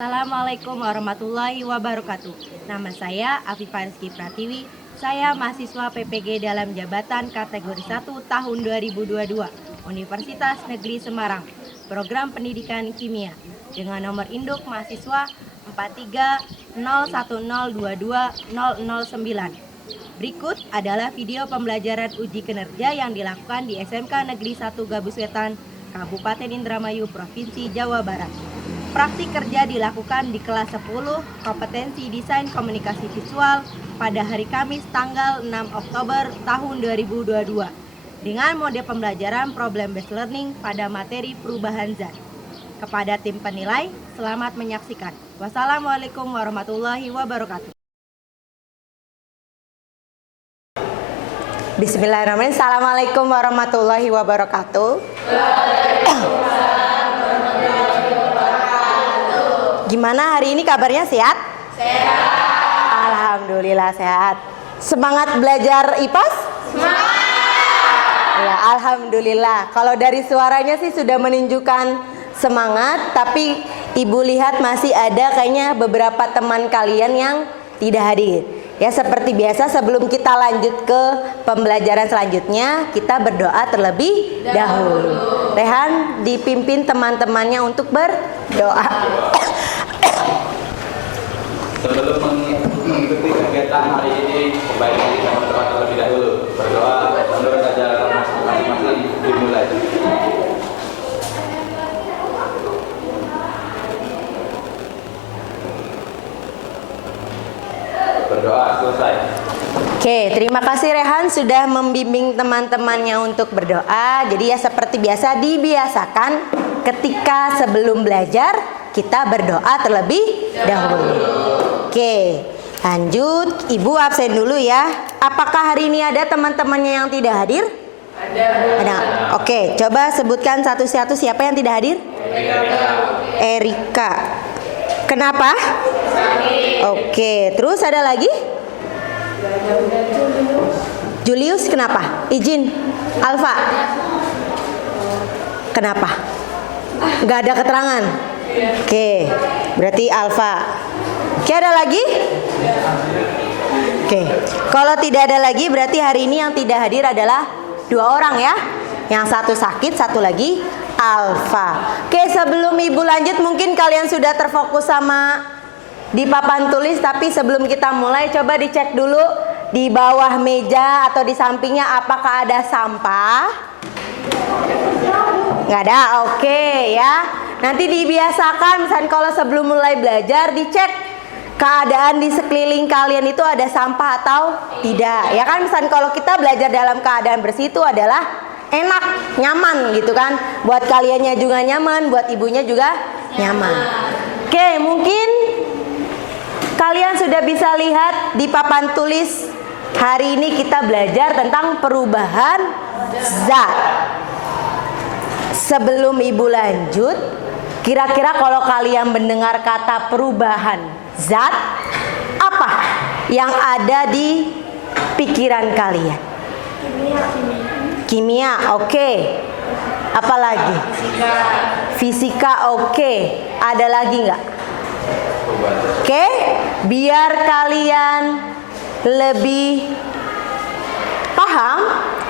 Assalamualaikum warahmatullahi wabarakatuh. Nama saya Afifah Rizky Pratiwi. Saya mahasiswa PPG dalam jabatan kategori 1 tahun 2022 Universitas Negeri Semarang, program pendidikan kimia dengan nomor induk mahasiswa 4301022009. Berikut adalah video pembelajaran uji kinerja yang dilakukan di SMK Negeri 1 Gabus Wetan, Kabupaten Indramayu, Provinsi Jawa Barat. Praktik kerja dilakukan di kelas 10 kompetensi desain komunikasi visual pada hari Kamis tanggal 6 Oktober tahun 2022 dengan mode pembelajaran problem based learning pada materi perubahan zat. Kepada tim penilai, selamat menyaksikan. Wassalamualaikum warahmatullahi wabarakatuh. Bismillahirrahmanirrahim. Assalamualaikum warahmatullahi wabarakatuh. Gimana hari ini kabarnya, sehat? Sehat. Alhamdulillah sehat. Semangat belajar IPAS? Semangat. Ya, alhamdulillah. Kalau dari suaranya sih sudah menunjukkan semangat, tapi Ibu lihat masih ada kayaknya beberapa teman kalian yang tidak hadir. Ya, seperti biasa sebelum kita lanjut ke pembelajaran selanjutnya, kita berdoa terlebih dahulu. Rehan dipimpin teman-temannya untuk berdoa. Sebelum mengikuti kegiatan hari ini, sebaiknya kita berdoa terlebih dahulu. Berdoa menurut ajaran masing-masing dimulai. Berdoa selesai. Oke, terima kasih Rehan sudah membimbing teman-temannya untuk berdoa. Jadi ya seperti biasa dibiasakan ketika sebelum belajar kita berdoa terlebih dahulu. Oke, lanjut. Ibu absen dulu ya. Apakah hari ini ada teman-temannya yang tidak hadir? Ada. Oke, coba sebutkan satu-satu siapa yang tidak hadir? Erika. Kenapa? Oke, terus ada lagi? Julius kenapa? Izin. Alfa. Kenapa? Gak ada keterangan. Oke, berarti Alfa. Oke, ada lagi? Oke, kalau tidak ada lagi berarti hari ini yang tidak hadir adalah 2 orang ya. Yang satu sakit, satu lagi Alfa. Oke, sebelum Ibu lanjut mungkin kalian sudah terfokus sama di papan tulis, tapi sebelum kita mulai coba dicek dulu di bawah meja atau di sampingnya apakah ada sampah? Nggak ada, oke ya. Nanti dibiasakan misalnya kalau sebelum mulai belajar dicek keadaan di sekeliling kalian itu ada sampah atau tidak. Ya kan misalnya kalau kita belajar dalam keadaan bersih itu adalah enak, nyaman gitu kan. Buat kaliannya juga nyaman, buat ibunya juga nyaman. Oke, mungkin kalian sudah bisa lihat di papan tulis hari ini kita belajar tentang perubahan zat. Sebelum Ibu lanjut, kira-kira kalau kalian mendengar kata perubahan zat, apa yang ada di pikiran kalian? Kimia, oke. Apa lagi? Fisika, oke. Ada lagi nggak? Oke, biar kalian lebih paham,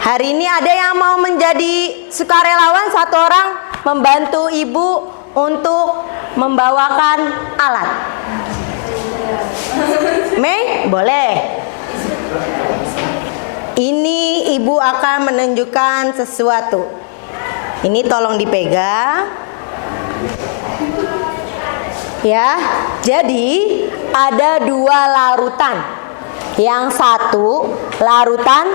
hari ini ada yang mau menjadi sukarelawan, 1 orang membantu Ibu untuk membawakan alat. Mei, boleh. Ini Ibu akan menunjukkan sesuatu. Ini tolong dipegang. Ya, jadi ada 2 larutan. Yang satu larutan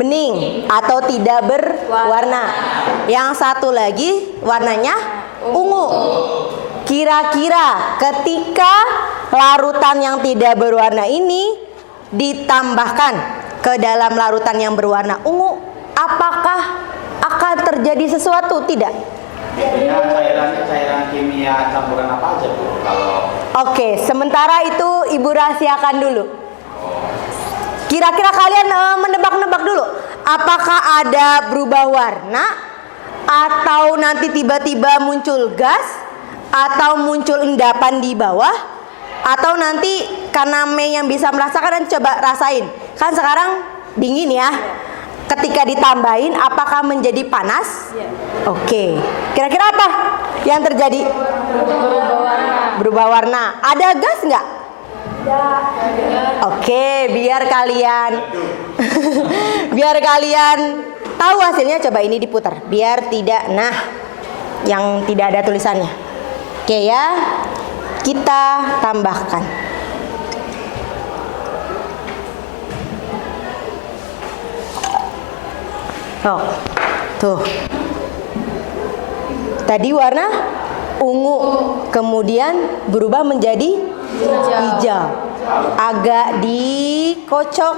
bening atau tidak berwarna. Yang satu lagi warnanya ungu. Kira-kira ketika larutan yang tidak berwarna ini ditambahkan ke dalam larutan yang berwarna ungu, apakah akan terjadi sesuatu? Tidak. Ya, cairan kimia campuran apa aja Bu? Oke, sementara itu Ibu rahasiakan dulu. Kira-kira kalian menebak-nebak dulu. Apakah ada berubah warna? Atau nanti tiba-tiba muncul gas? atau muncul endapan di bawah, atau nanti karena Mei yang bisa merasakan, dan coba rasain. Kan sekarang dingin ya. Ketika ditambahin apakah menjadi panas? Oke. Kira-kira apa yang terjadi? Berubah warna. Ada gas nggak? Oke, biar kalian biar kalian tahu hasilnya, coba ini diputar biar tidak yang tidak ada tulisannya. Oke ya, kita tambahkan. Oh, tuh. Tadi warna ungu, kemudian berubah menjadi hijau. Agak dikocok.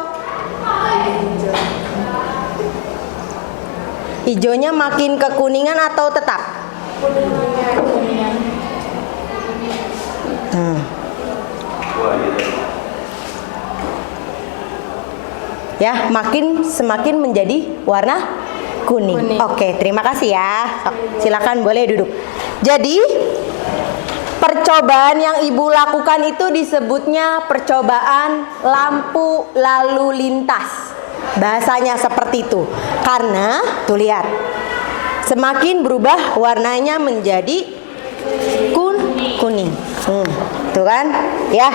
Hijaunya makin kekuningan atau tetap? Ya, semakin menjadi warna kuning. Oke, terima kasih ya. Silakan boleh duduk. Jadi percobaan yang Ibu lakukan itu disebutnya percobaan lampu lalu lintas. Bahasanya seperti itu. Karena tuh lihat, semakin berubah warnanya menjadi kuning. Tuh kan? Ya.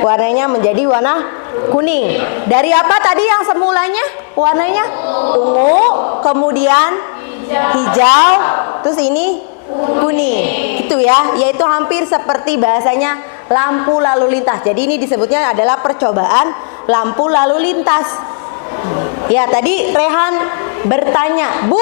Warnanya menjadi warna kuning. Dari apa tadi yang semulanya warnanya ungu, kemudian hijau, terus ini kuning. Itu ya, yaitu hampir seperti bahasanya lampu lalu lintas. Jadi ini disebutnya adalah percobaan lampu lalu lintas. Ya, tadi Rehan bertanya, "Bu,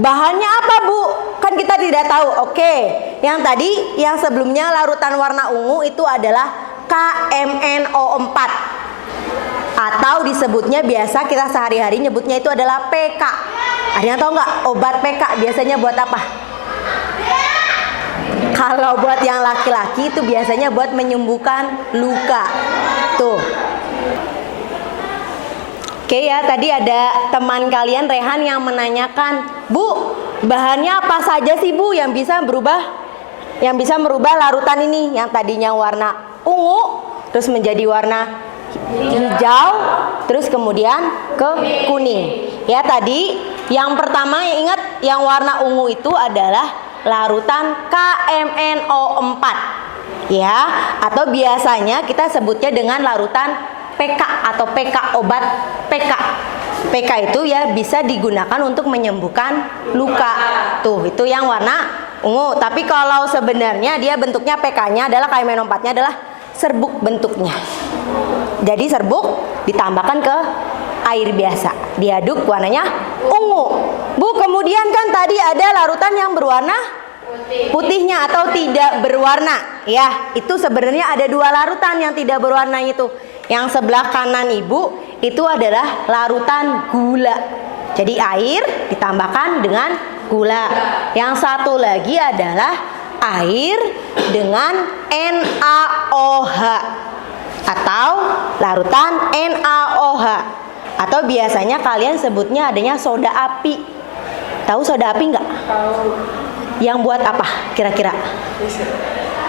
bahannya apa, Bu?" Kan kita tidak tahu. Oke, yang tadi, yang sebelumnya larutan warna ungu itu adalah KMNO4. Atau disebutnya biasa kita sehari-hari nyebutnya itu adalah PK. Ada yang tahu nggak obat PK biasanya buat apa? Kalau buat yang laki-laki itu biasanya buat menyembuhkan luka. Tuh. Oke ya, tadi ada teman kalian Rehan yang menanyakan, "Bu, bahannya apa saja sih, Bu, yang bisa merubah larutan ini yang tadinya warna ungu terus menjadi warna hijau terus kemudian ke kuning." Ya, tadi yang pertama yang ingat yang warna ungu itu adalah larutan KMNO4. Ya, atau biasanya kita sebutnya dengan larutan PK atau PK, obat PK. PK itu ya bisa digunakan untuk menyembuhkan luka. Tuh, itu yang warna ungu. Tapi kalau sebenarnya dia bentuknya PK-nya adalah KMNO4-nya adalah serbuk bentuknya. Jadi serbuk ditambahkan ke air biasa, diaduk warnanya ungu. Bu, kemudian kan tadi ada larutan yang berwarna putihnya atau tidak berwarna. Ya, itu sebenarnya ada dua larutan yang tidak berwarna itu. Yang sebelah kanan Ibu itu adalah larutan gula. Jadi air ditambahkan dengan gula. Yang satu lagi adalah air dengan NaOH atau larutan NaOH. Atau biasanya kalian sebutnya adanya soda api. Tahu soda api nggak? Tahu. Yang buat apa kira-kira?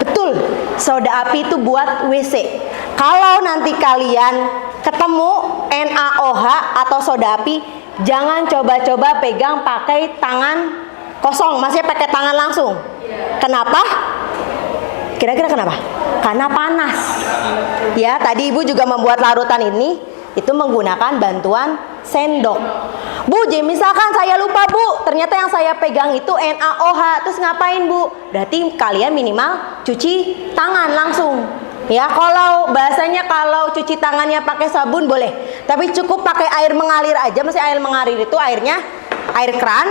Betul, soda api itu buat WC. Kalau nanti kalian ketemu NaOH atau soda api, jangan coba-coba pegang pakai tangan kosong, maksudnya pakai tangan langsung. Kenapa? Kira-kira kenapa? Karena panas. Ya, tadi Ibu juga membuat larutan ini itu menggunakan bantuan sendok. Bu, jadi misalkan saya lupa, Bu, ternyata yang saya pegang itu NaOH, terus ngapain, Bu? Berarti kalian minimal cuci tangan langsung. Ya, kalau bahasanya kalau cuci tangannya pakai sabun boleh, tapi cukup pakai air mengalir aja. Mesti air mengalir itu airnya air keran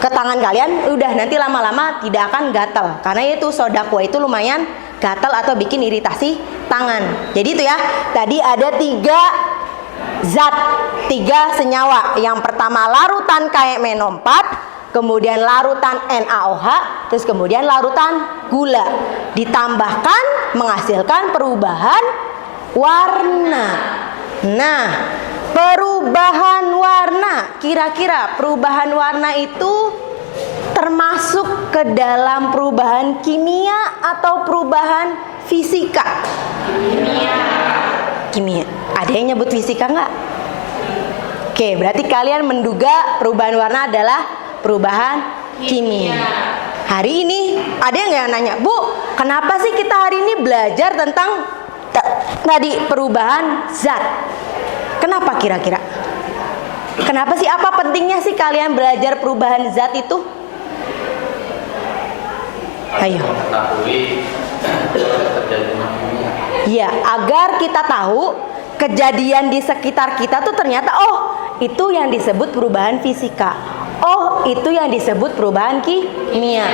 ke tangan kalian, udah nanti lama-lama tidak akan gatal. Karena itu soda kuah itu lumayan gatal atau bikin iritasi tangan. Jadi itu ya, tadi ada 3 senyawa. Yang pertama larutan KMNO4, kemudian larutan NaOH, terus kemudian larutan gula. Ditambahkan menghasilkan perubahan warna. Nah, perubahan warna, kira-kira perubahan warna itu termasuk ke dalam perubahan kimia atau perubahan fisika? Kimia. Ada yang nyebut fisika nggak? Oke, berarti kalian menduga perubahan warna adalah perubahan kimia. Hari ini ada yang nggak nanya, Bu, kenapa sih kita hari ini belajar tentang tadi perubahan zat? Kenapa kira-kira? Kenapa sih? Apa pentingnya sih kalian belajar perubahan zat itu? Ayo. Mengetahui terjadinya kimia. Ya, agar kita tahu kejadian di sekitar kita tuh ternyata itu yang disebut perubahan fisika. Itu yang disebut perubahan kimia.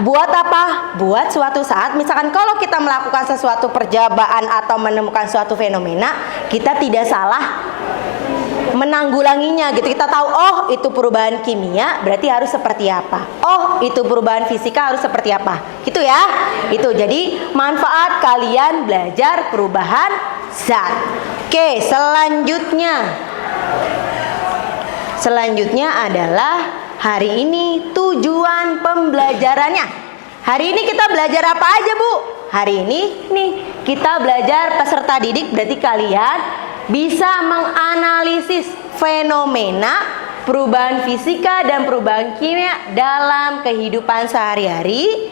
Buat apa? Buat suatu saat misalkan kalau kita melakukan sesuatu percobaan atau menemukan suatu fenomena, kita tidak salah menanggulanginya gitu. Kita tahu itu perubahan kimia, berarti harus seperti apa. Itu perubahan fisika harus seperti apa. Gitu ya. Itu jadi manfaat kalian belajar perubahan zat. Oke, selanjutnya adalah hari ini tujuan pembelajarannya. Hari ini kita belajar apa aja, Bu? Hari ini nih kita belajar peserta didik, berarti kalian bisa menganalisis fenomena perubahan fisika dan perubahan kimia dalam kehidupan sehari-hari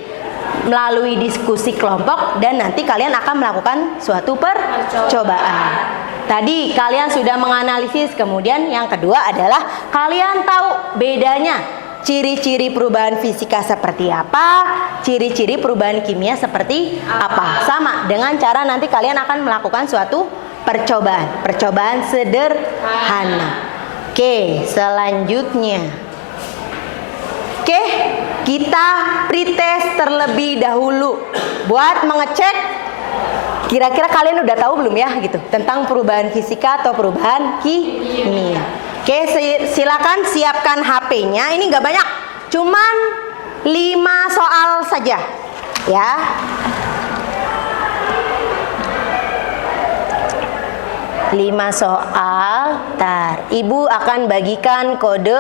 melalui diskusi kelompok, dan nanti kalian akan melakukan suatu percobaan. Tadi kalian sudah menganalisis, kemudian yang kedua adalah kalian tahu bedanya ciri-ciri perubahan fisika seperti apa, ciri-ciri perubahan kimia seperti apa. Sama dengan cara nanti kalian akan melakukan suatu percobaan sederhana. Oke, selanjutnya. Oke, kita pretest terlebih dahulu buat mengecek kira-kira kalian udah tahu belum ya gitu tentang perubahan fisika atau perubahan kimia. Oke, silakan siapkan HP-nya. Ini nggak banyak, cuman 5 soal saja ya. Lima soal. Ibu akan bagikan kode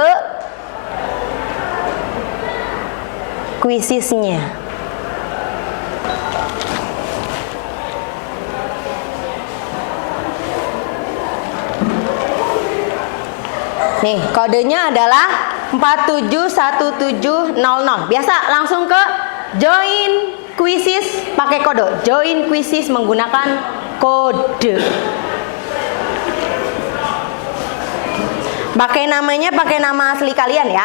kuisisnya. Nih, kodenya adalah 471700. Biasa langsung ke join quizzes pakai kode. Join quizzes menggunakan kode. Pakai nama asli kalian ya.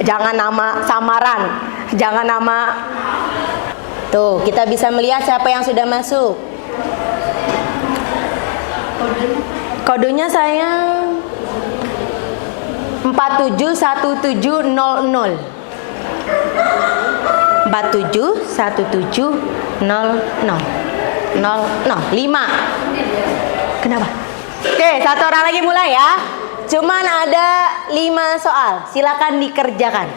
Jangan nama samaran. Jangan nama. Tuh, kita bisa melihat siapa yang sudah masuk. Kodenya saya 471700. 471700. 5. Kenapa? Oke, satu orang lagi mulai ya. Cuman ada 5 soal. Silakan dikerjakan.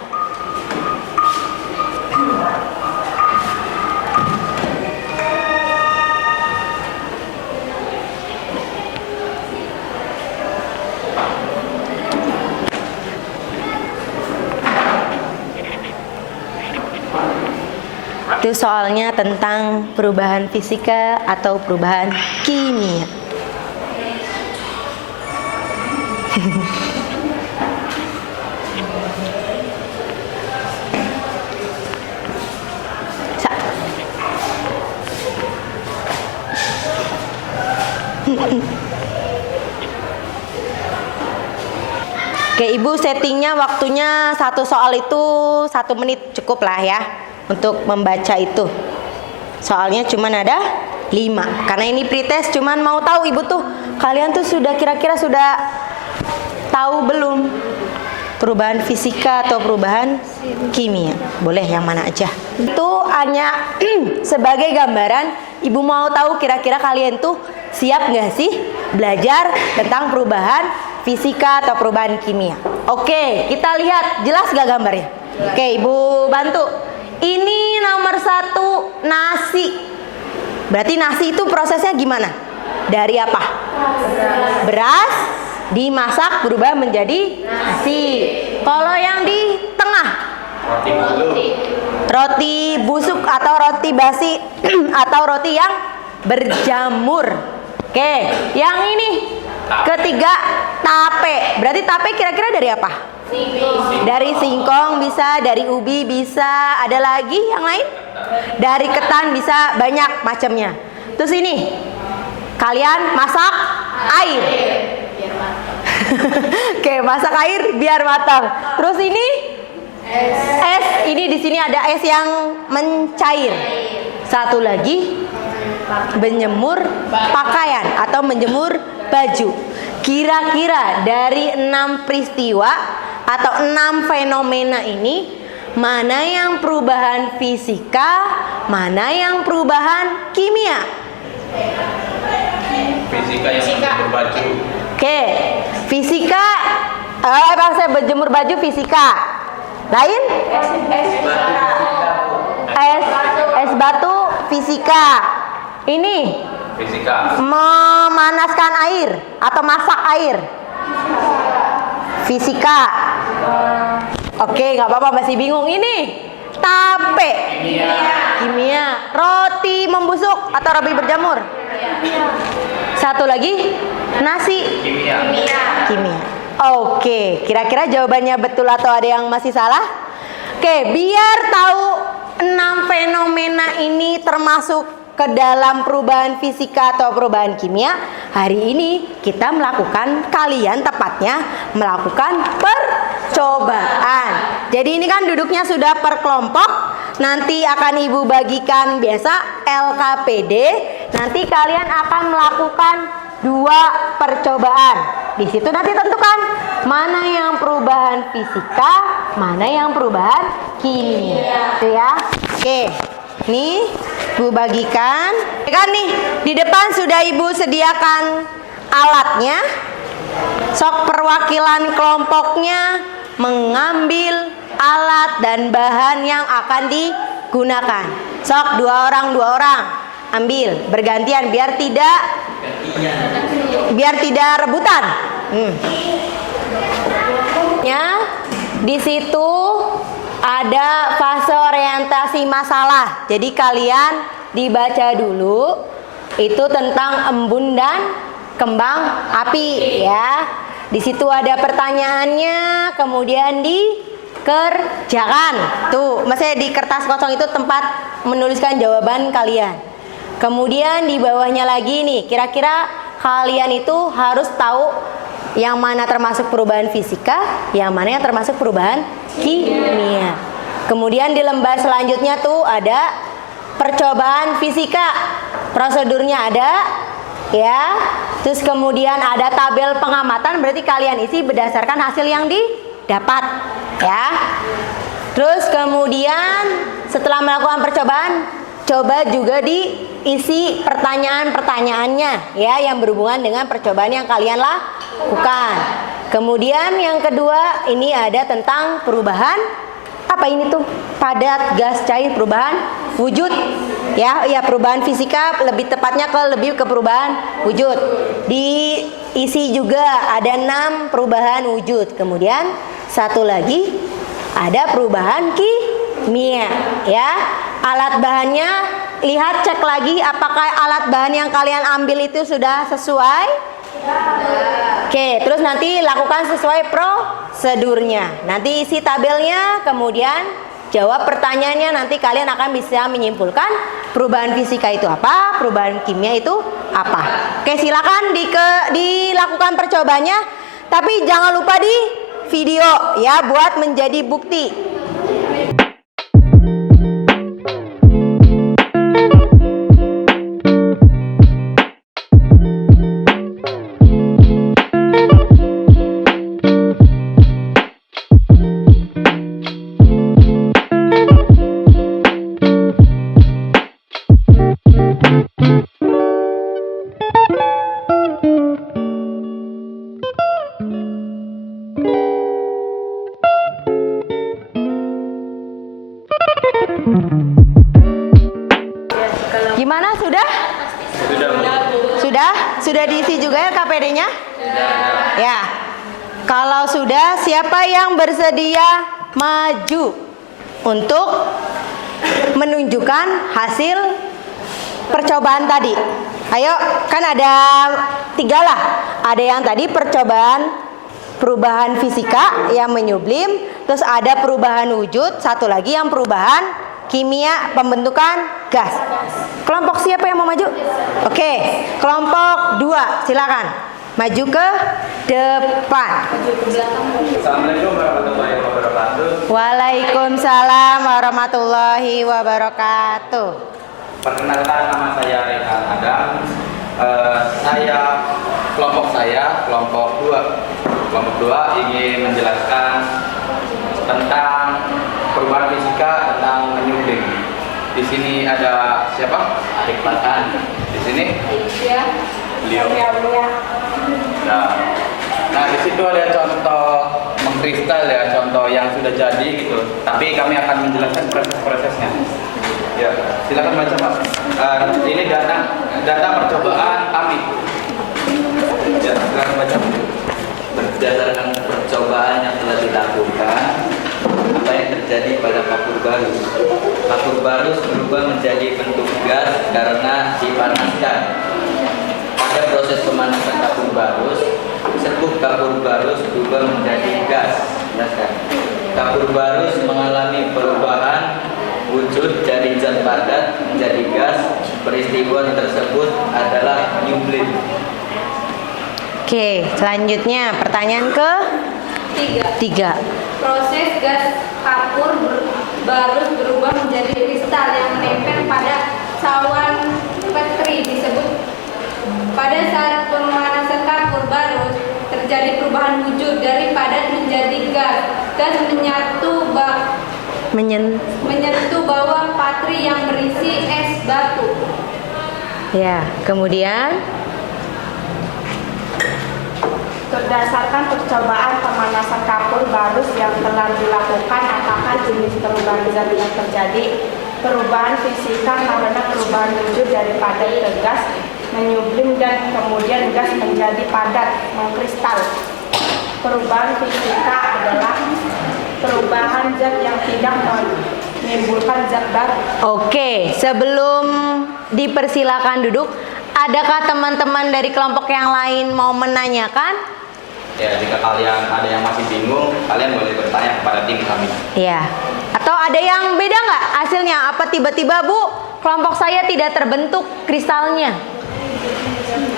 Itu soalnya tentang perubahan fisika atau perubahan kimia. Oke, Ibu settingnya waktunya satu soal itu 1 menit cukup lah ya untuk membaca itu. Soalnya cuman ada 5. Karena ini pretest, cuman mau tahu Ibu tuh kalian tuh sudah kira-kira sudah tahu belum perubahan fisika atau perubahan kimia? Boleh yang mana aja. Itu hanya sebagai gambaran. Ibu mau tahu kira-kira kalian tuh siap nggak sih belajar tentang perubahan fisika atau perubahan kimia? Oke, kita lihat jelas gak gambarnya? Oke, Ibu bantu. Ini nomor 1 nasi. Berarti nasi itu prosesnya gimana? Dari apa? Beras dimasak berubah menjadi nasi. Kalau yang di Roti dulu. Roti busuk atau roti basi atau roti yang berjamur. Oke, yang ini ketiga tape. Berarti tape kira-kira dari apa? Dari singkong bisa, dari ubi bisa, ada lagi yang lain? Dari ketan bisa, banyak macamnya. Terus ini, kalian masak air. Oke, masak air biar matang. Terus ini es. Ini di sini ada es yang mencair. Satu lagi, menjemur pakaian atau menjemur baju. Kira-kira dari 6 peristiwa atau 6 fenomena ini, mana yang perubahan fisika, mana yang perubahan kimia? Fisika yang menjemur baju. Oke, fisika, saya berjemur baju fisika. Lain? Es batu fisika. Ini Fisika. memanaskan air atau masak air. Fisika. Oke, nggak apa-apa, masih bingung. Ini tape. Kimia. Roti membusuk atau roti berjamur. Satu lagi, nasi. Kimia. Oke, kira-kira jawabannya betul atau ada yang masih salah? Oke, biar tahu 6 fenomena ini termasuk ke dalam perubahan fisika atau perubahan kimia, hari ini kita melakukan, kalian tepatnya melakukan percobaan. Jadi ini kan duduknya sudah per kelompok. Nanti akan ibu bagikan biasa LKPD. Nanti kalian akan melakukan 2 percobaan. Di situ nanti tentukan mana yang perubahan fisika, mana yang perubahan kimia. Itu ya. Oke. Nih, Bu bagikan. Kan nih, di depan sudah Ibu sediakan alatnya. Sok perwakilan kelompoknya mengambil alat dan bahan yang akan digunakan. Sok 2 orang ambil bergantian biar tidak rebutan. Ya, di situ ada fase orientasi masalah. Jadi kalian dibaca dulu itu tentang embun dan kembang api ya. Di situ ada pertanyaannya, kemudian dikerjakan. Tuh, maksudnya di kertas kosong itu tempat menuliskan jawaban kalian. Kemudian di bawahnya lagi nih, kira-kira kalian itu harus tahu yang mana termasuk perubahan fisika, yang mana yang termasuk perubahan kimia. Kemudian di lembar selanjutnya tuh ada percobaan fisika. Prosedurnya ada ya. Terus kemudian ada tabel pengamatan, berarti kalian isi berdasarkan hasil yang didapat ya. Terus kemudian setelah melakukan percobaan, coba juga diisi pertanyaan-pertanyaannya ya yang berhubungan dengan percobaan yang kalian lakukan. Kemudian yang kedua ini ada tentang perubahan apa ini tuh? Padat, gas, cair, perubahan wujud. Ya, perubahan fisika lebih tepatnya lebih ke perubahan wujud. Diisi juga ada 6 perubahan wujud. Kemudian satu lagi ada perubahan kimia ya. Alat bahannya lihat, cek lagi apakah alat bahan yang kalian ambil itu sudah sesuai. Oke, terus nanti lakukan sesuai prosedurnya. Nanti isi tabelnya, kemudian jawab pertanyaannya. Nanti kalian akan bisa menyimpulkan perubahan fisika itu apa, perubahan kimia itu apa. Oke, silakan dilakukan percobaannya. Tapi jangan lupa di video ya buat menjadi bukti. Gimana, sudah? Sudah diisi juga ya KPD-nya? Ya. Kalau sudah, siapa yang bersedia maju? untuk menunjukkan hasil percobaan tadi. Ayo, kan ada 3 lah. Ada yang tadi percobaan perubahan fisika yang menyublim, terus ada perubahan wujud, satu lagi yang perubahan kimia pembentukan gas. Kelompok siapa yang mau maju? Oke, kelompok 2 silakan maju ke depan. Assalamualaikum warahmatullahi wabarakatuh. Waalaikumsalam warahmatullahi wabarakatuh. Perkenalkan, nama saya Rehan Adam. Kelompok 2 ingin menjelaskan tentang perubahan fisika tentang menyublim. Di sini ada siapa? Hikmatan. Di sini? Beliau. Nah, di situ ada contoh mengkristal ya, contoh yang sudah jadi gitu. Tapi kami akan menjelaskan proses-prosesnya. Ya, silakan baca Pak. Ini data percobaan kami. Ya, silakan baca. Berdasarkan percobaan yang telah dilakukan, apa yang terjadi pada kapur barus? Kapur barus berubah menjadi bentuk gas karena dipanaskan. Pada proses pemanasan kapur barus, serbuk kapur barus berubah menjadi gas. Jelaskan. Kapur barus mengalami perubahan wujud dari zat padat menjadi gas. Peristiwa tersebut adalah nyublim. Oke, selanjutnya pertanyaan ke 3. Proses gas kapur barus berubah menjadi kristal yang menempel pada cawan Petri disebut. Pada saat pemanasan kapur barus terjadi perubahan wujud dari padat menjadi gas. Gas menyentuh bawah patri yang berisi es batu. Ya, kemudian Berdasarkan percobaan pemanasan kapur barus yang telah dilakukan, apakah jenis perubahan zat yang terjadi perubahan fisika karena perubahan wujud dari padat ke gas menyublim dan kemudian gas menjadi padat mengkristal. Perubahan fisika adalah perubahan zat yang tidak menimbulkan zat baru. Oke, sebelum dipersilakan duduk, adakah teman-teman dari kelompok yang lain mau menanyakan? Ya, jika kalian ada yang masih bingung, kalian boleh bertanya kepada tim kami. Ya. Atau ada yang beda nggak hasilnya? Apa tiba-tiba Bu, kelompok saya tidak terbentuk kristalnya?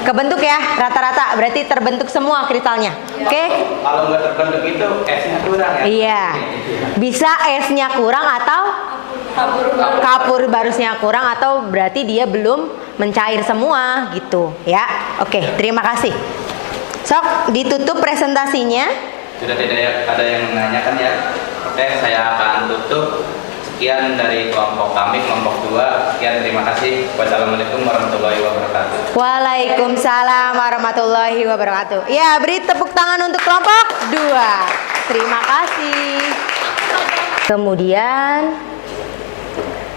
Kebentuk ya, rata-rata berarti terbentuk semua kristalnya. Oke? Kalau nggak terbentuk itu esnya kurang ya? Iya. Bisa esnya kurang atau kapur barusnya kurang, atau berarti dia belum mencair semua gitu ya. Oke, terima kasih. Sok, ditutup presentasinya. Sudah tidak ada yang menanyakan ya? Oke, saya akan tutup. Sekian dari kelompok kami, kelompok 2. Sekian, terima kasih. Wassalamualaikum warahmatullahi wabarakatuh. Waalaikumsalam warahmatullahi wabarakatuh. Ya, beri tepuk tangan untuk kelompok 2. Terima kasih. Kemudian,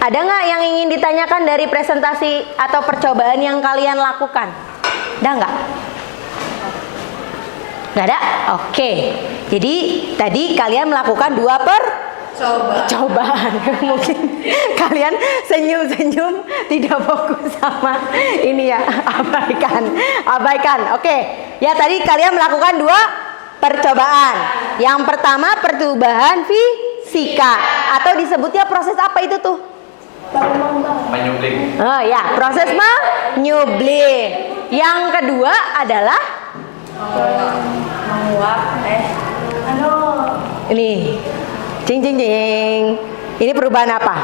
ada nggak yang ingin ditanyakan dari presentasi atau percobaan yang kalian lakukan? Ada nggak? Nggak ada? Oke. Jadi tadi kalian melakukan 2 percobaan. Mungkin kalian senyum-senyum, tidak fokus sama ini ya. Abaikan. Oke. Ya, tadi kalian melakukan 2 percobaan. Yang pertama perubahan fisika, atau disebutnya proses apa itu tuh? Menyublim. Oh ya, proses menyublim. Yang kedua adalah Menguap ini. Cing. Ini perubahan apa?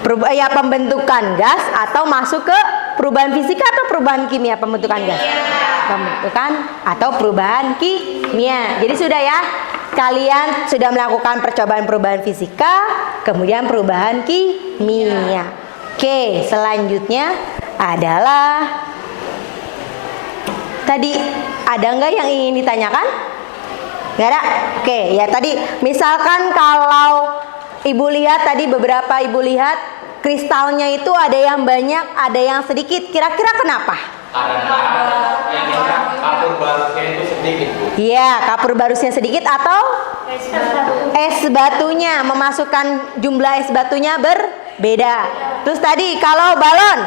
Perubahan gas. Pembentukan gas, atau masuk ke perubahan fisika atau perubahan kimia pembentukan gas? Pembentukan atau perubahan kimia. Jadi sudah ya, kalian sudah melakukan percobaan perubahan fisika, kemudian perubahan kimia. Oke, selanjutnya adalah tadi ada nggak yang ingin ditanyakan? Nggak ada? Oke, ya tadi misalkan kalau ibu lihat tadi, beberapa ibu lihat kristalnya itu ada yang banyak, ada yang sedikit. Kira-kira kenapa? Karena yang kapur barusnya itu sedikit, Bu. Iya, kapur barusnya sedikit atau es batunya, memasukkan jumlah es batunya berbeda. Terus tadi kalau balon,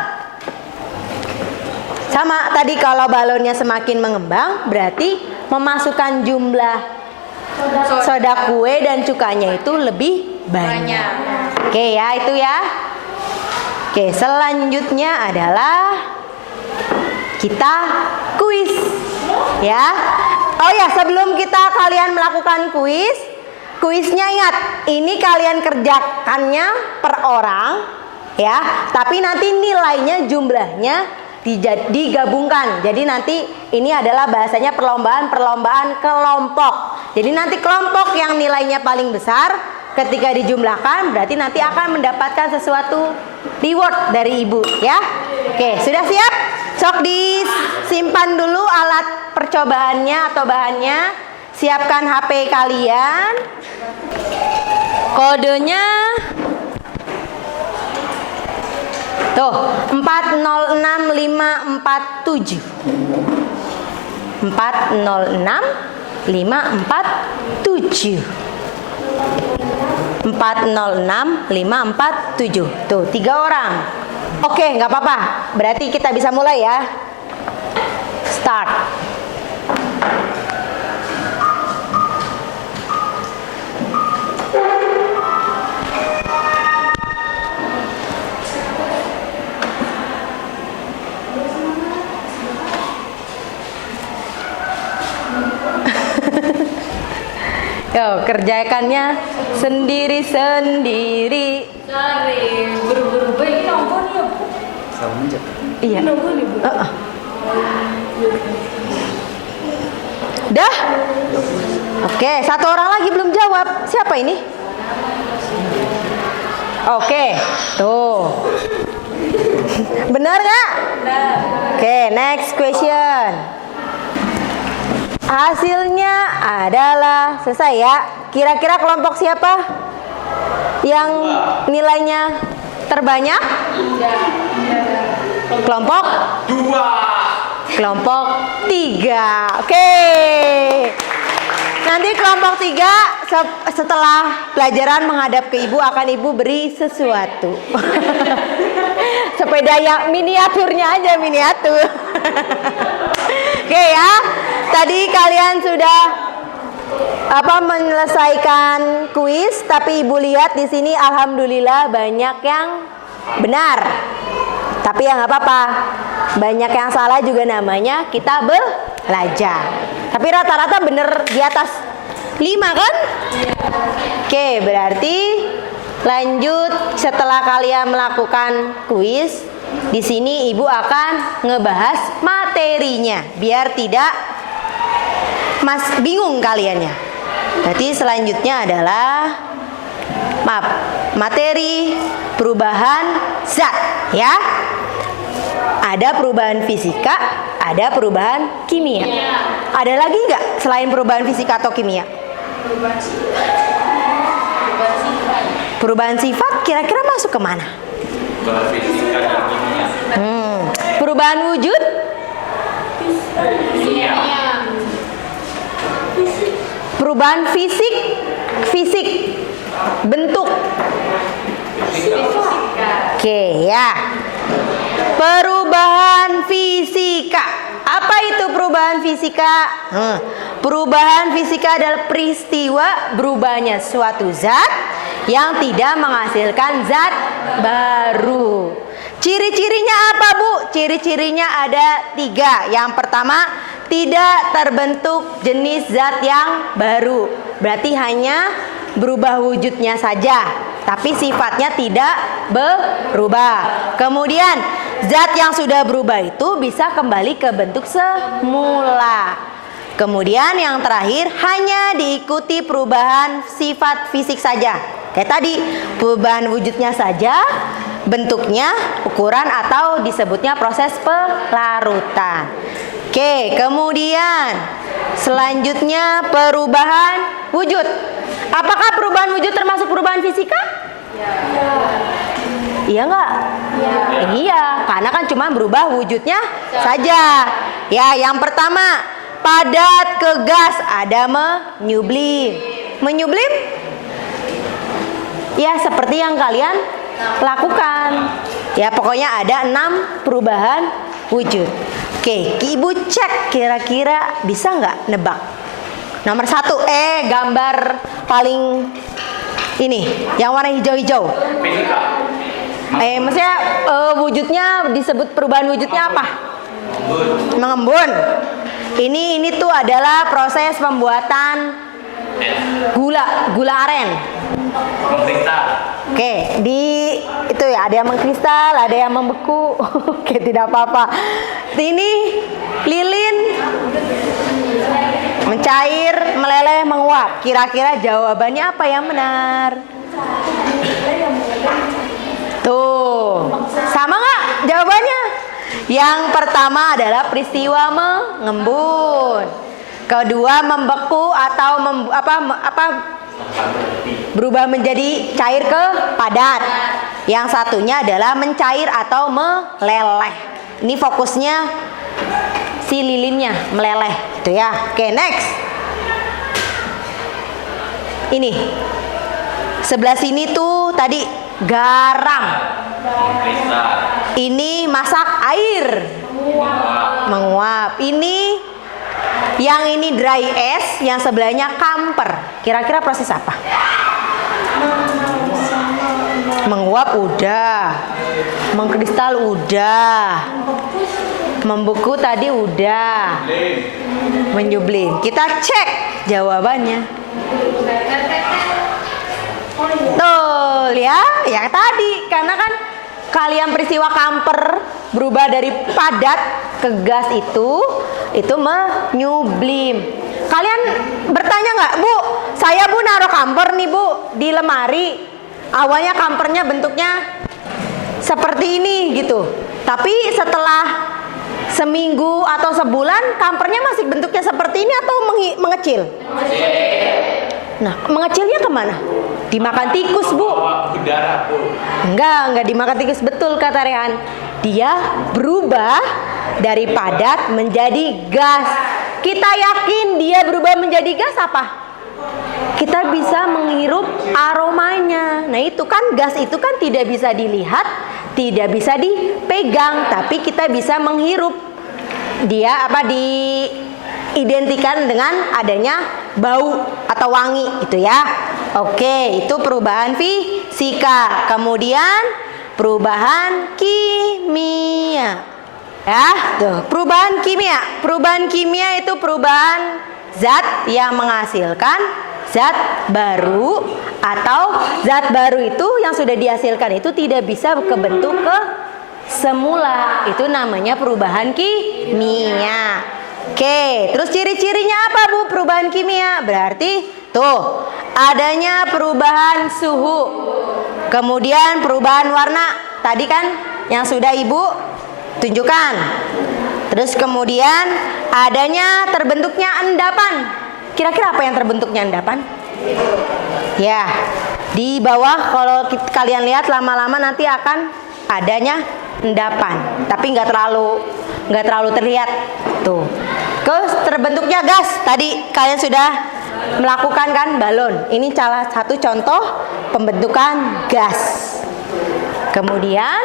sama tadi kalau balonnya semakin mengembang berarti memasukkan jumlah soda kue dan cukanya itu lebih banyak. Oke ya, itu ya. Oke, selanjutnya adalah kita kuis ya. Oh ya, sebelum kalian melakukan kuisnya ingat, ini kalian kerjakannya per orang ya, tapi nanti nilainya jumlahnya digabungkan. Jadi nanti ini adalah bahasanya perlombaan kelompok. Jadi nanti kelompok yang nilainya paling besar ketika dijumlahkan berarti nanti akan mendapatkan sesuatu reward dari ibu ya. Oke, sudah siap? Sok disimpan dulu alat percobaannya atau bahannya. Siapkan HP kalian. Kodenya tuh 406547. 406547. 406547. Tuh 3 orang. Oke, nggak apa-apa. Berarti kita bisa mulai ya. Start. Yo, kerjakannya sendiri-sendiri. Sorry, buru-buru baik nongol ya, Bu. Iya. Dah? Oke, satu orang lagi belum jawab. Siapa ini? Oke, tuh. Benar nggak? Oke, next question. Hasilnya adalah selesai ya. Kira-kira kelompok siapa yang nilainya terbanyak? Kelompok 2. Kelompok 3. Oke. Nanti kelompok 3 setelah pelajaran menghadap ke ibu akan ibu beri sesuatu. Sepeda yang miniaturnya aja, miniatur. Oke ya. Tadi kalian sudah menyelesaikan kuis, tapi ibu lihat di sini alhamdulillah banyak yang benar. Tapi ya nggak apa-apa. Banyak yang salah juga namanya kita belajar. Tapi rata-rata bener di atas 5 kan? Oke, berarti lanjut setelah kalian melakukan kuis, di sini ibu akan ngebahas materinya biar tidak bingung kaliannya. Berarti selanjutnya adalah materi perubahan zat ya. Ada perubahan fisika, ada perubahan kimia. Ada lagi nggak selain perubahan fisika atau kimia? Perubahan sifat kira-kira masuk ke mana? Perubahan fisika dan kimia. Perubahan wujud? Kimia. Perubahan fisik, bentuk. Oke ya. Perubahan fisika. Apa itu perubahan fisika? Perubahan fisika adalah peristiwa berubahnya suatu zat yang tidak menghasilkan zat baru. Ciri-cirinya apa, Bu? Ciri-cirinya ada 3. Yang pertama, tidak terbentuk jenis zat yang baru. Berarti hanya berubah wujudnya saja, tapi sifatnya tidak berubah. Kemudian zat yang sudah berubah itu bisa kembali ke bentuk semula. Kemudian yang terakhir hanya diikuti perubahan sifat fisik saja. Kayak tadi, perubahan wujudnya saja, bentuknya, ukuran atau disebutnya proses pelarutan. Oke, kemudian selanjutnya perubahan wujud. Apakah perubahan wujud termasuk perubahan fisika? Iya nggak? Iya, karena kan cuma berubah wujudnya saja. Ya, yang pertama, padat ke gas ada menyublim. Menyublim? Ya, seperti yang kalian lakukan. Ya, pokoknya ada 6 perubahan wujud. Oke, Ibu cek kira-kira bisa nggak nebak? Nomor 1, gambar paling ini, yang warna hijau-hijau. Fisika. Maksudnya wujudnya disebut perubahan wujudnya apa? Mengembun. Ini tuh adalah proses pembuatan gula aren. Mengkristal. Oke, itu ya ada yang mengkristal, ada yang membeku. Oke, tidak apa-apa. Ini lilin, mencair, meleleh, menguap. Kira-kira jawabannya apa yang benar? Tuh, sama nggak jawabannya? Yang pertama adalah peristiwa mengembun. Kedua membeku atau berubah menjadi cair ke padat. Yang satunya adalah mencair atau meleleh. Ini fokusnya si lilinnya meleleh, gitu ya. Oke, next. Ini sebelah sini tuh tadi garam. Ini masak air, menguap. Yang ini dry es, yang sebelahnya kamper. Kira-kira proses apa? Menguap udah, mengkristal udah, membeku tadi udah, menyublim. Kita cek jawabannya. Tuh ya, yang tadi. Karena kan kalian peristiwa kamper berubah dari padat ke gas itu menyublim. Kalian bertanya nggak, Bu? Saya Bu naruh kamper nih Bu di lemari. Awalnya kampernya bentuknya seperti ini gitu. Tapi setelah seminggu atau sebulan kampernya masih bentuknya seperti ini atau mengecil? Nah, mengecilnya kemana? Dimakan tikus, Bu. Udara, Bu. Enggak dimakan tikus, betul kata Rehan. Dia berubah dari padat menjadi gas. Kita yakin dia berubah menjadi gas apa? Kita bisa menghirup aromanya. Nah, itu kan gas itu kan tidak bisa dilihat, tidak bisa dipegang, tapi kita bisa menghirup. Dia diidentikan dengan adanya bau atau wangi gitu ya. Oke, itu perubahan fisika. Kemudian perubahan kimia. Ya, tuh, perubahan kimia. Perubahan kimia itu perubahan zat yang menghasilkan zat baru, atau zat baru itu yang sudah dihasilkan itu tidak bisa kebentuk ke semula. Itu namanya perubahan kimia. Oke, terus ciri-cirinya apa Bu perubahan kimia? Berarti tuh adanya perubahan suhu, kemudian perubahan warna. Tadi kan yang sudah Ibu tunjukkan. Terus kemudian adanya terbentuknya endapan. Kira-kira apa yang terbentuknya endapan? Ya, di bawah kalau kalian lihat lama-lama nanti akan adanya endapan, tapi nggak terlalu terlihat. Tuh, terus terbentuknya gas. Tadi kalian sudah melakukan kan balon. Ini salah satu contoh pembentukan gas. Kemudian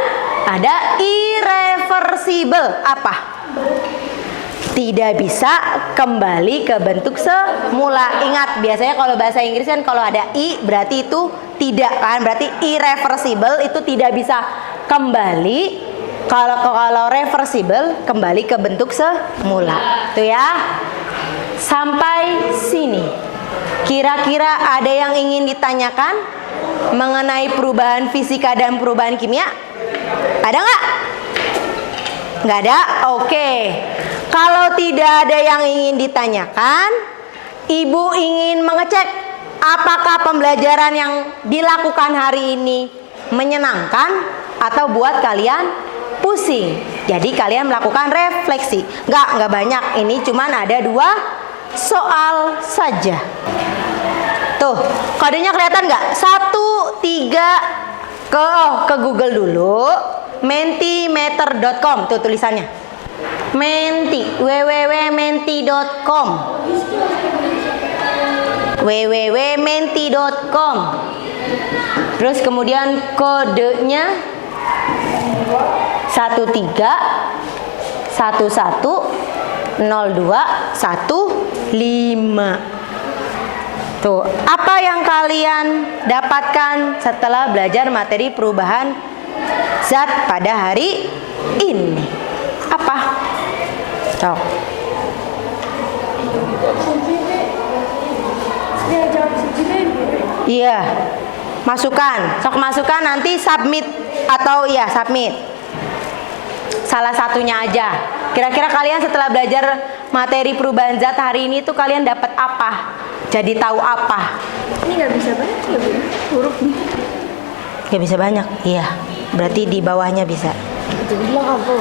ada irreversible. Apa? Tidak bisa kembali ke bentuk semula. Ingat, biasanya kalau bahasa Inggris kan kalau ada i berarti itu tidak kan, berarti irreversible itu tidak bisa kembali. Kalau reversible kembali ke bentuk semula. Tuh ya. Sampai sini. Kira-kira ada yang ingin ditanyakan mengenai perubahan fisika dan perubahan kimia? Ada nggak? Nggak ada? Oke. Kalau tidak ada yang ingin ditanyakan, Ibu ingin mengecek apakah pembelajaran yang dilakukan hari ini menyenangkan atau buat kalian pusing. Jadi kalian melakukan refleksi. Nggak banyak. Ini cuman ada 2 soal saja. Tuh, kodenya kelihatan nggak? 1, 3, ke Google dulu, mentimeter.com tuh tulisannya. www.menti.com. www.menti.com. Terus kemudian kodenya 13110215. Tuh, apa yang kalian dapatkan setelah belajar materi perubahan zat pada hari ini? Apa? Cok. Iya. Masukkan. Sok masukkan nanti submit atau iya submit. Salah satunya aja. Kira-kira kalian setelah belajar materi perubahan zat hari ini tuh kalian dapat apa? Jadi tahu apa? Ini nggak bisa banyak ya Bu, huruf nih. Gak bisa banyak, iya. Berarti di bawahnya bisa. Jadi bilang apa?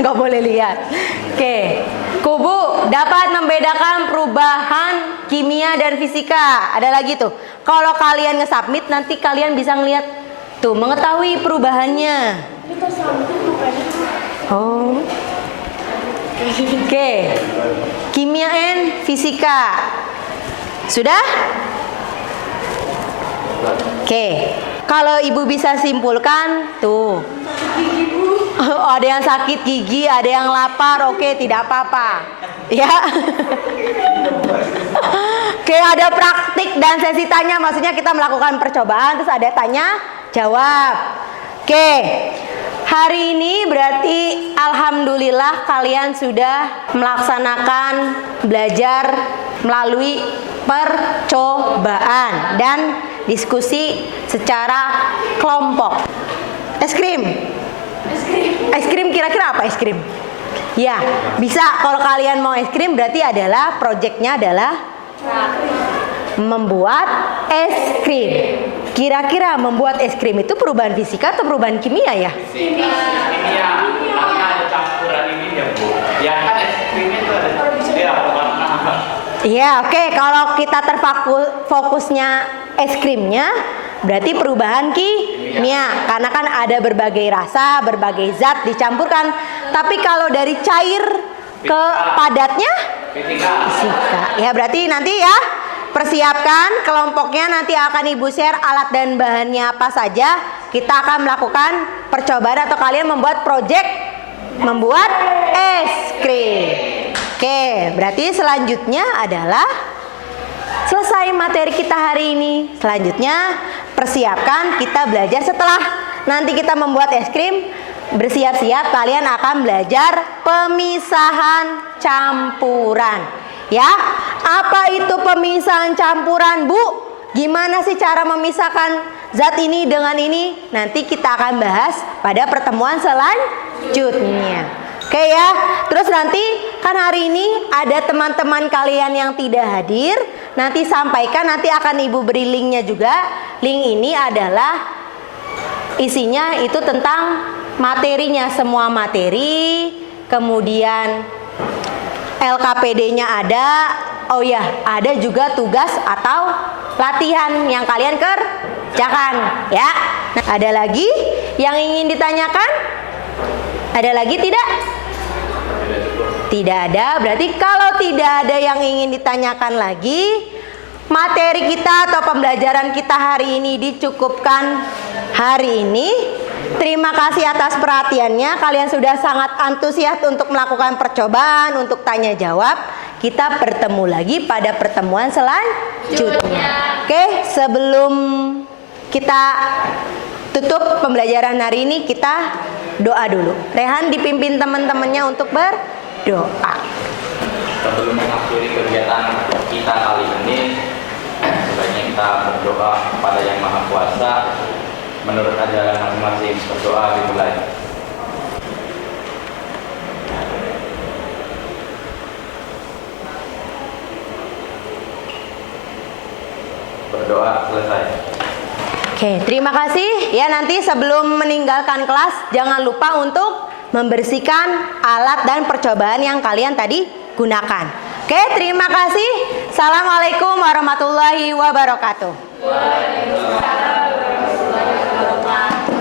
Gak boleh lihat. Oke, Kubu dapat membedakan perubahan kimia dan fisika. Ada lagi tuh. Kalau kalian nge-submit nanti kalian bisa ngeliat tuh mengetahui perubahannya. Oh. Oke, kimia and fisika. Sudah? Oke. Kalau ibu bisa simpulkan, tuh. Oh, ada yang sakit gigi, ada yang lapar, oke, tidak apa-apa. Ya. Oke, ada praktik dan sesi tanya, maksudnya kita melakukan percobaan, terus ada tanya, jawab. Oke. Hari ini berarti alhamdulillah kalian sudah melaksanakan belajar melalui percobaan dan diskusi secara kelompok. Es krim. Es krim kira-kira apa es krim? Ya, bisa kalau kalian mau es krim berarti adalah proyeknya adalah membuat es krim. Kira-kira membuat es krim itu perubahan fisika atau perubahan kimia ya? Kimia, karena ada campuran ini ya Bu. Ya kan es krimnya itu ada ya warna. Iya, oke. Kalau kita terfokusnya es krimnya, berarti perubahan kimia. Karena kan ada berbagai rasa, berbagai zat dicampurkan. Tapi kalau dari cair ke padatnya, fisika. Ya, berarti nanti ya persiapkan kelompoknya, nanti akan ibu share alat dan bahannya apa saja. Kita akan melakukan percobaan atau kalian membuat proyek membuat es krim. Oke, berarti selanjutnya adalah selesai materi kita hari ini. Selanjutnya persiapkan kita belajar setelah nanti kita membuat es krim. Bersiap-siap kalian akan belajar pemisahan campuran. Ya, apa itu pemisahan campuran, Bu? Gimana sih cara memisahkan zat ini dengan ini? Nanti kita akan bahas pada pertemuan selanjutnya. Oke ya, terus nanti kan hari ini ada teman-teman kalian yang tidak hadir. Nanti sampaikan, nanti akan ibu beri linknya juga. Link ini adalah isinya itu tentang materinya, semua materi. Kemudian LKPD-nya ada. Oh ya, ada juga tugas atau latihan yang kalian kerjakan ya. Nah, ada lagi yang ingin ditanyakan? Ada lagi tidak? Tidak ada. Berarti kalau tidak ada yang ingin ditanyakan lagi, materi kita atau pembelajaran kita hari ini dicukupkan hari ini. Terima kasih atas perhatiannya. Kalian sudah sangat antusias untuk melakukan percobaan, untuk tanya jawab. Kita bertemu lagi pada pertemuan selanjutnya. Oke, sebelum kita tutup pembelajaran hari ini, kita doa dulu. Rehan dipimpin teman-temannya untuk berdoa. Sebelum mengakhiri kegiatan kita kali ini, sebaiknya kita berdoa kepada Yang Maha Kuasa. Menurut ajaran masing-masing, berdoa dimulai. Berdoa selesai. Oke, terima kasih. Ya, nanti sebelum meninggalkan kelas, jangan lupa untuk membersihkan alat dan percobaan yang kalian tadi gunakan. Oke, terima kasih. Assalamualaikum warahmatullahi wabarakatuh. Waalaikumsalam.